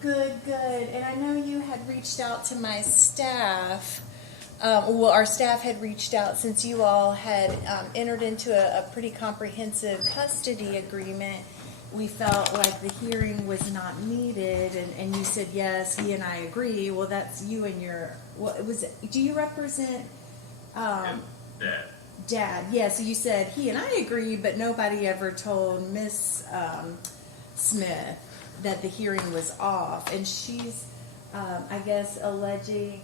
Good, good. And I know you had reached out to my staff. Well, our staff had reached out since you all had entered into a pretty comprehensive custody agreement. We felt like the hearing was not needed, and you said, yes, he and I agree. Well, that's you and your, what was it? Do you represent Dad. Dad? Yeah, so you said he and I agree, but nobody ever told Miss Smith that the hearing was off, and she's, I guess, alleging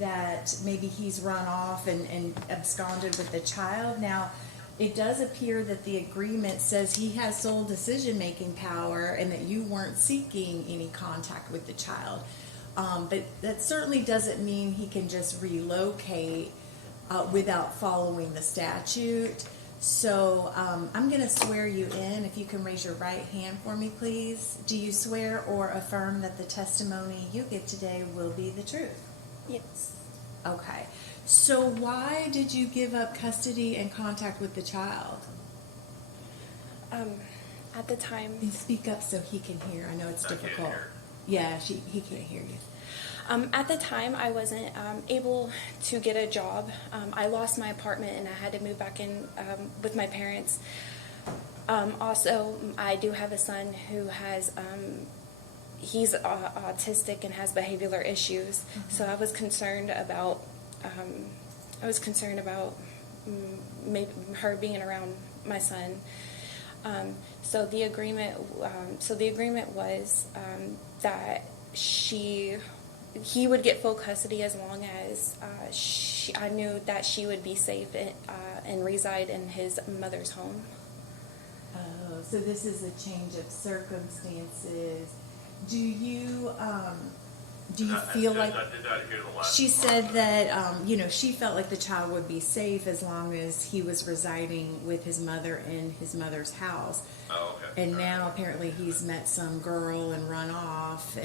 that maybe he's run off and absconded with the child. Now, it does appear that the agreement says he has sole decision-making power and that you weren't seeking any contact with the child. But that certainly doesn't mean he can just relocate without following the statute. So I'm going to swear you in. If you can raise your right hand for me, please. Do you swear or affirm that the testimony you give today will be the truth? Yes. Okay. So why did you give up custody and contact with the child? At the time, And speak up so he can hear. I know it's I can't difficult. hear. Yeah, he can't hear you. at the time, I wasn't able to get a job. I lost my apartment and I had to move back in with my parents. Also, I do have a son who has, he's autistic and has behavioral issues. So I was concerned about, maybe her being around my son. So the agreement was that he would get full custody as long as I knew that she would be safe and reside in his mother's home. Oh, so this is a change of circumstances. Do you feel like? I did not hear the last. She said that she felt like the child would be safe as long as he was residing with his mother in his mother's house. Oh, okay. And now apparently he's met some girl and run off,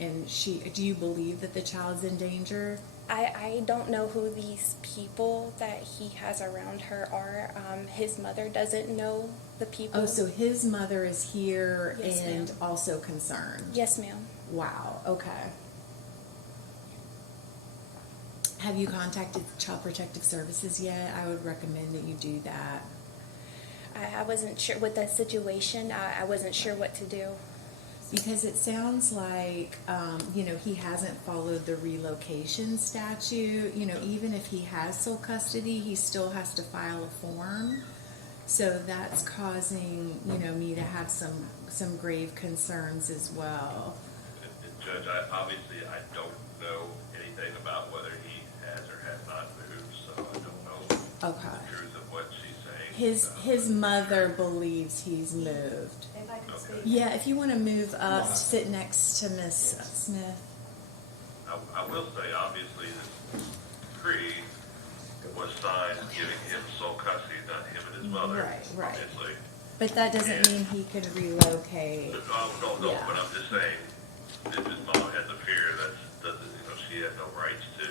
and she. Do you believe that the child's in danger? I don't know who these people that he has around her are. His mother doesn't know the people. Oh, so his mother is here Yes, and ma'am. also concerned. Yes, ma'am. Wow. Okay. Have you contacted Child Protective Services yet? I would recommend that you do that. I wasn't sure with the situation. I wasn't sure what to do. Because it sounds like, he hasn't followed the relocation statute. Even if he has sole custody, he still has to file a form. So that's causing, me to have some grave concerns as well. Judge, I don't know anything about whether he has or has not moved, so I don't know Okay. the truth of what she's saying. His mother believes he's moved. If I could Okay. speak. Yeah, if you want to move up, sit next to Miss Smith. I will say, obviously, this decree was signed giving him sole custody, not him and his mother. Right. Obviously. But that doesn't mean he could relocate. No, Yeah. but I'm just saying, if his mom has a fear that she has no rights to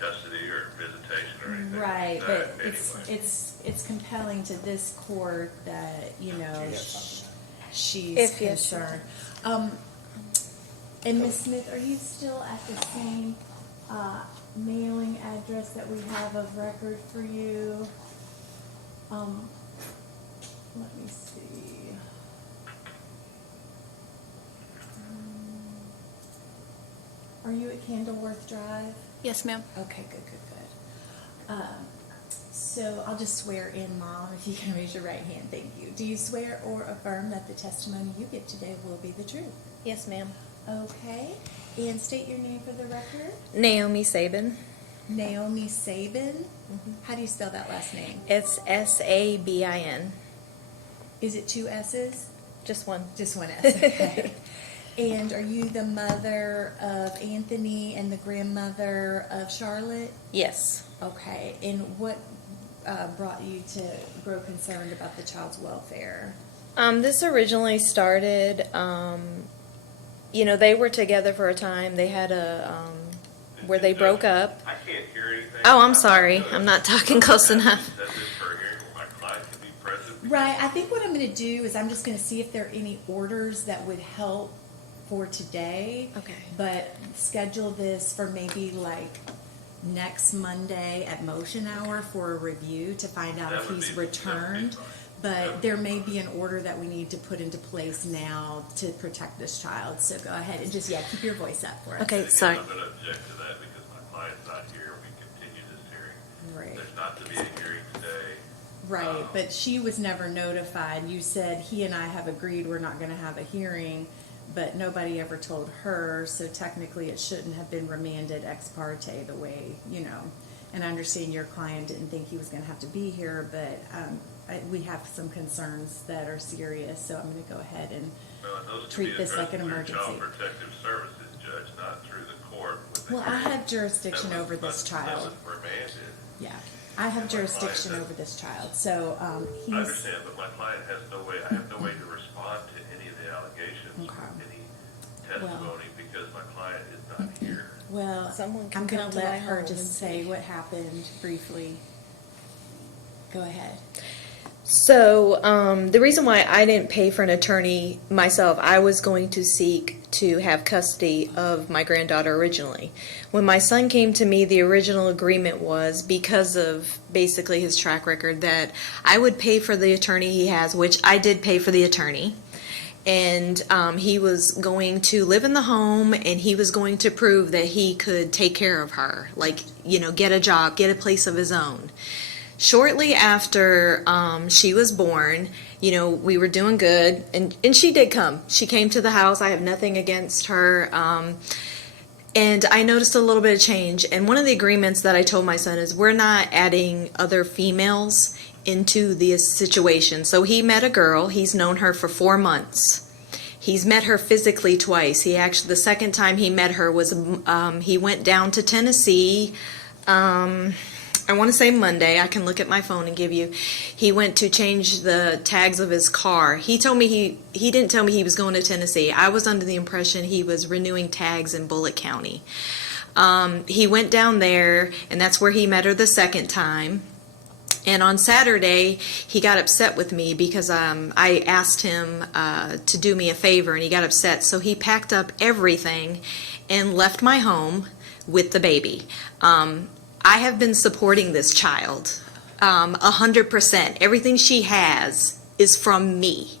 custody or visitation or anything. Right, like but that, anyway. it's compelling to this court that, she's If yes, concerned. And Ms. Smith, are you still at the same mailing address that we have of record for you? Let me see. Are you at Candleworth Drive? Yes, ma'am. Okay, good. So I'll just swear in, Mom, if you can raise your right hand. Thank you. Do you swear or affirm that the testimony you give today will be the truth? Yes, ma'am. Okay. And state your name for the record. Naomi Sabin. Naomi Sabin. How do you spell that last name? It's Sabin. Is it two S's? Just one. Just one S. Okay. And are you the mother of Anthony and the grandmother of Charlotte? Yes. Okay. And what brought you to grow concerned about the child's welfare? This originally started, they were together for a time. They had where they broke up. I can't hear anything. Oh, I'm sorry. I'm not talking close enough. Set this for a hearing where my client can be present. Right. I think what I'm going to do is I'm just going to see if there are any orders that would help for today. Okay. But schedule this for maybe like next Monday at motion hour for a review to find out That if would he's be- that would be returned. fine. But there may be an order that we need to put into place now to protect this child. So go ahead and just, keep your voice up for us. Okay, And sorry. again, I'm going to object to that because my client's not here. We continue this hearing. Right. There's not to be a hearing today. Right, but she was never notified. You said he and I have agreed we're not gonna have a hearing, but nobody ever told her, so technically it shouldn't have been remanded ex parte the way, And I understand your client didn't think he was gonna have to be here, but, we have some concerns that are serious, so I'm gonna go ahead and, Well, and those can treat be this like addressed an through emergency. Child Protective Services, Judge, not through the court. With the well, I hearing. have jurisdiction That was- over this That child. was remanded. Yeah, I have My client jurisdiction does- over this child, so, I he's, understand, but my client has no way, I have no way to respond to any of the allegations, Okay. any testimony, because my client is not here. well, Someone can I'm gonna come to my let her home just and say what happened briefly. Go ahead. So, the reason why I didn't pay for an attorney myself, I was going to seek to have custody of my granddaughter originally. When my son came to me, the original agreement was, because of basically his track record, that I would pay for the attorney he has, which I did pay for the attorney. And he was going to live in the home, and he was going to prove that he could take care of her, like, get a job, get a place of his own. Shortly after she was born, we were doing good, and she did come. She came to the house. I have nothing against her. And I noticed a little bit of change. And one of the agreements that I told my son is we're not adding other females into the situation. So he met a girl. He's known her for 4 months. He's met her physically twice. The second time he met her was, he went down to Tennessee, I want to say Monday. I can look at my phone and give you. He went to change the tags of his car. He told me he didn't tell me he was going to Tennessee. I was under the impression he was renewing tags in Bullitt County. He went down there, and that's where he met her the second time. And on Saturday, he got upset with me because I asked him to do me a favor, and he got upset. So he packed up everything and left my home with the baby. I have been supporting this child 100%. Everything she has is from me.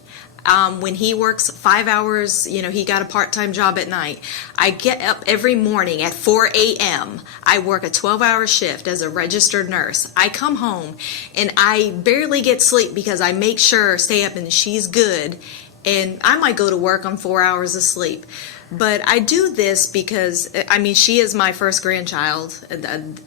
When he works 5 hours, he got a part-time job at night. I get up every morning at 4 a.m. I work a 12-hour shift as a registered nurse. I come home and I barely get sleep because I make sure stay up and she's good. And I might go to work on 4 hours of sleep. But I do this because, she is my first grandchild. And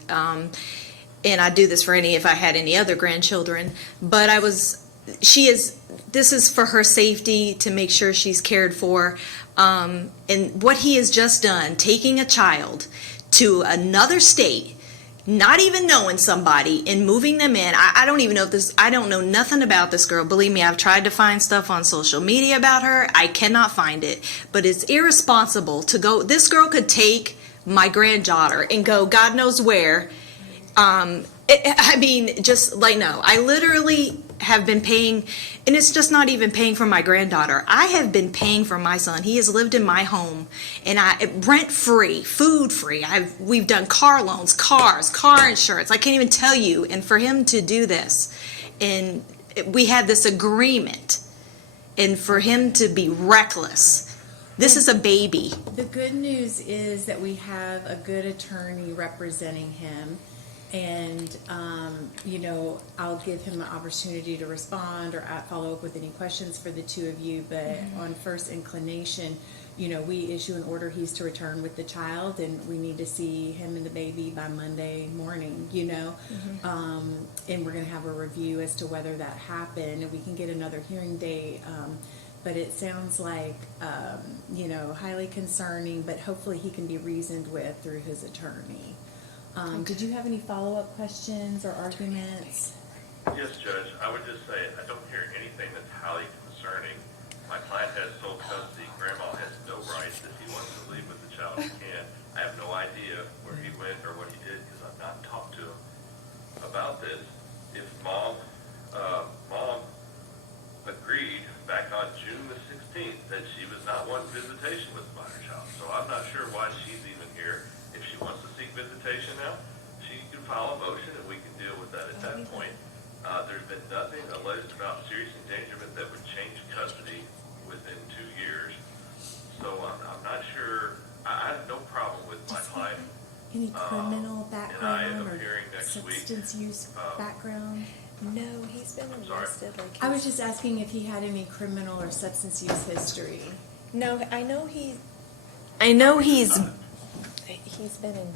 I do this for if I had any other grandchildren. But this is for her safety, to make sure she's cared for. And what he has just done, taking a child to another state, not even knowing somebody, and moving them in. I don't even know I don't know nothing about this girl. Believe me, I've tried to find stuff on social media about her. I cannot find it. But it's irresponsible to go. This girl could take my granddaughter and go God knows where. Just like, no. I literally have been paying, and it's just not even paying for my granddaughter. I have been paying for my son. He has lived in my home, and rent free, food free. We've done car loans, car insurance. I can't even tell you. And for him to do this, and we had this agreement, and for him to be reckless. This is a baby. The good news is that we have a good attorney representing him. And, I'll give him an opportunity to respond or follow up with any questions for the two of you. But on first inclination, we issue an order he's to return with the child, and we need to see him and the baby by Monday morning, and we're going to have a review as to whether that happened, and we can get another hearing date. But it sounds like, highly concerning, but hopefully he can be reasoned with through his attorney. Did you have any follow-up questions or arguments? Yes, Judge. I would just say I don't hear anything that's highly concerning. My client has sole custody. Grandma has no rights. If he wants to leave with the child, he can. I have no idea where he went or what he did because I've not talked to him about this. If Mom agreed back on June the 16th that she was not wanting visitation with my criminal background am or hearing next week. substance use background? No, he's been sorry? arrested. Like I was just asking if he had any criminal or substance use history. no, I know he's been in.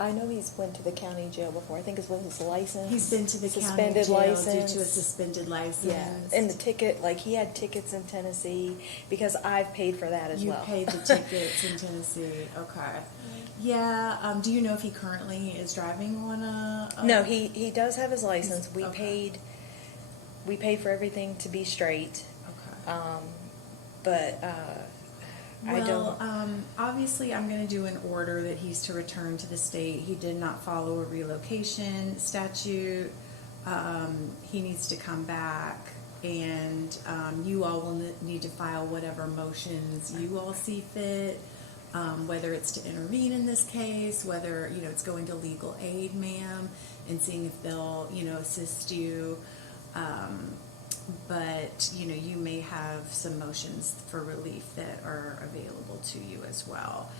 I know he's went to the county jail before. I think it's with his license. He's been to the suspended county jail license due to a suspended license. Yeah, and the ticket, like he had tickets in Tennessee because I've paid for that as You well. paid the tickets in Tennessee. Okay. Yeah. Do you know if he currently is driving on a? No, he does have his license. We Okay. paid for everything to be straight. Okay. But I don't. Obviously, I'm going to do an order that he's to return to the state. He did not follow a relocation statute. He needs to come back, and you all will need to file whatever motions you all see fit. Whether it's to intervene in this case, whether it's going to legal aid, ma'am, and seeing if they'll assist you. But you may have some motions for relief that are available to you as well.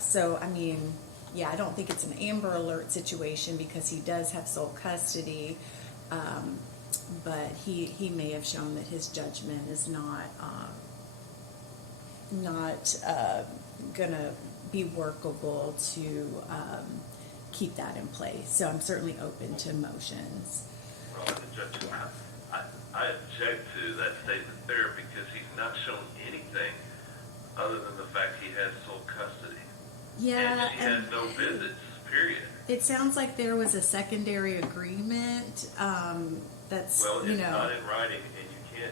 So I don't think it's an Amber Alert situation because he does have sole custody, but he may have shown that his judgment is not gonna be workable to keep that in place. So I'm certainly open to motions. Well, Judge, I object to that statement there because he's not shown anything other than the fact he has sole custody. Yeah, And she has no visits, period. it sounds like there was a secondary agreement. That's Well, it's not in writing, and you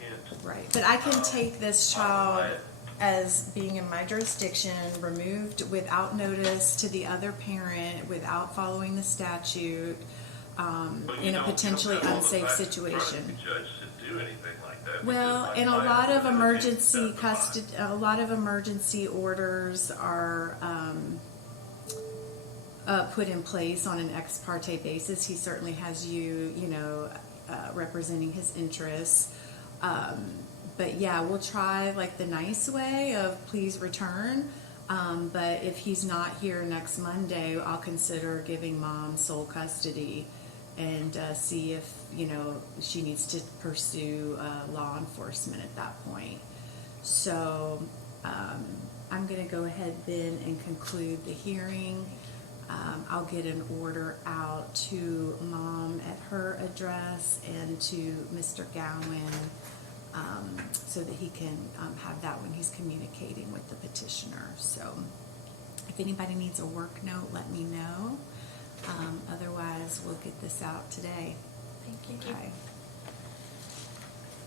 can't. right. But I can take this child modify it. as being in my jurisdiction, removed without notice to the other parent, without following the statute, But in a potentially you don't have all the unsafe facts in front of situation. the judge to do anything like that. Well, because and a my lot client of is emergency testifying. custody, a lot of emergency orders are put in place on an ex parte basis. He certainly has you, representing his interests. But yeah, we'll try like the nice way of please return. But if he's not here next Monday, I'll consider giving mom sole custody and see if she needs to pursue law enforcement at that point. So I'm going to go ahead then and conclude the hearing. I'll get an order out to mom at her address and to Mr. Gowen so that he can have that when he's communicating with the petitioner. So if anybody needs a work note, let me know. Otherwise, we'll get this out today. Thank you. Okay.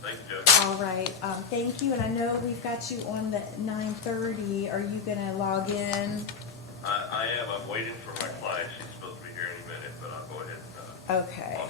Thank you, Judge. All right. Thank you. And I know we've got you on the 9:30. Are you going to log in? I am. I'm waiting for my client. She's supposed to be here any minute, but I'll go ahead and Okay.